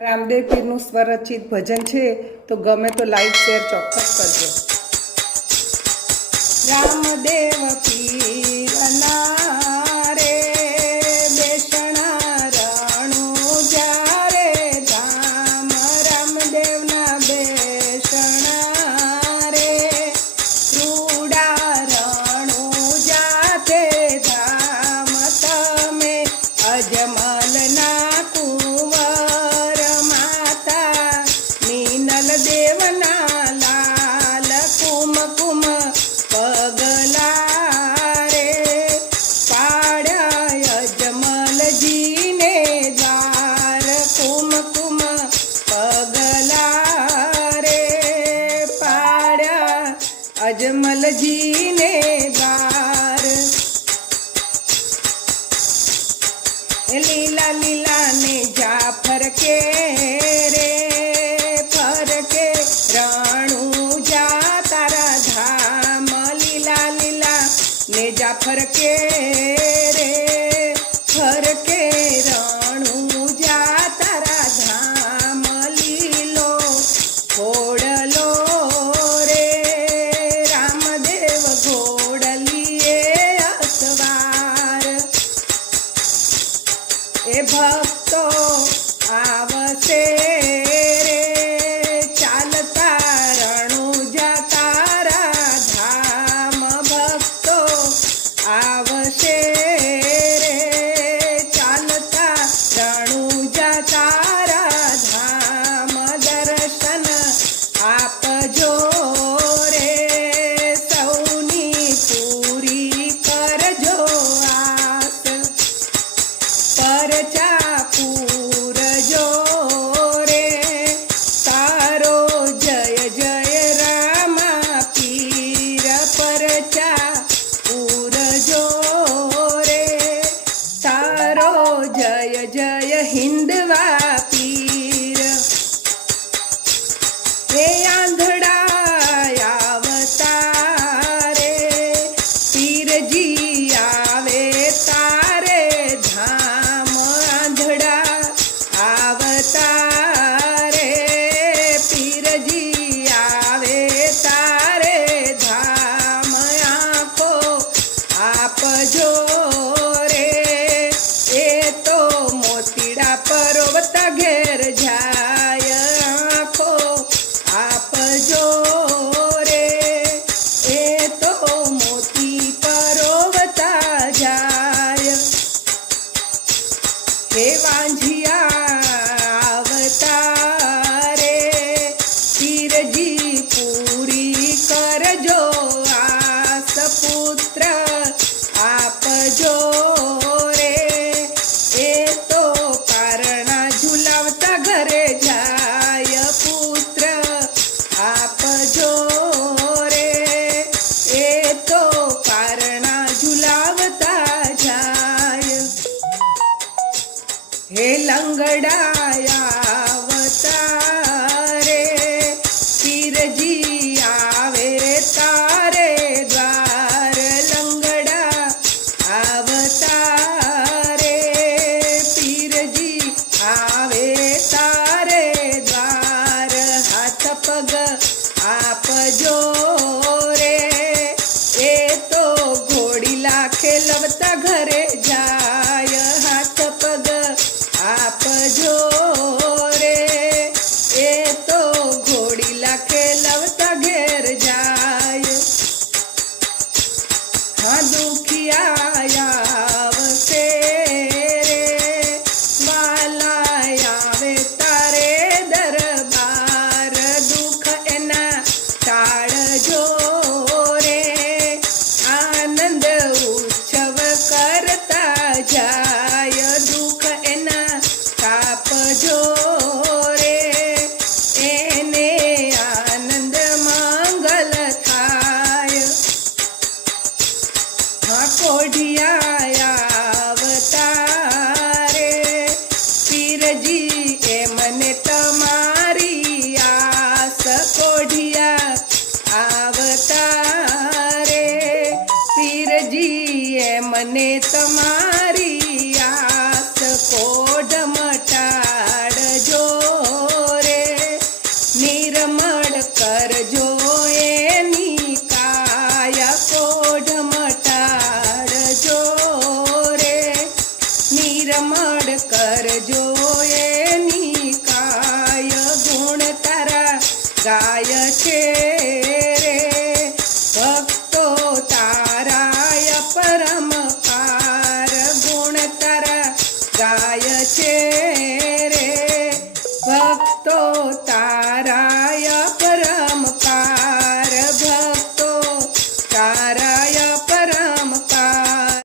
રામદેવ પીરનું સ્વરચિત ભજન છે તો ગમે તો લાઈક શેર ચોક્કસ કરજો। રામદેવ પીરના રે બેસણા રણું જારે ધામ રામદેવના બેસણા રે રૂડા રણું જાતે ધામ તમે અજમલના દેવના લાલ કુમકુમ પગલા રે પાડ્યા અજમલજીને દ્વાર કુમકુમ પગલા રે પાડ્યા અજમલજીને દ્વાર। લીલા લીલા ને જાફર કે રે રાણું જા તારા ધામ લીલા લીલા ને જાફર કે રે ફરકે રાણું જા તારા ધામ લીલો ઘોડલો રે રામદેવ ઘોડલીએ અસવાર એ ભક્તો આવશે આવશે રે ચાલતા રણુજા તારા ધામ દર્શન આપજો રે સૌની પૂરી કરજો આસ પરચા પૂરજો રે તારો જય જય રામા પીર પરચા પૂરજો રે તારો જય જય હિન્દવા પીર। હે આંધળા આવતા રે પીરજી આવે તારે ધામ આંધળા આવતા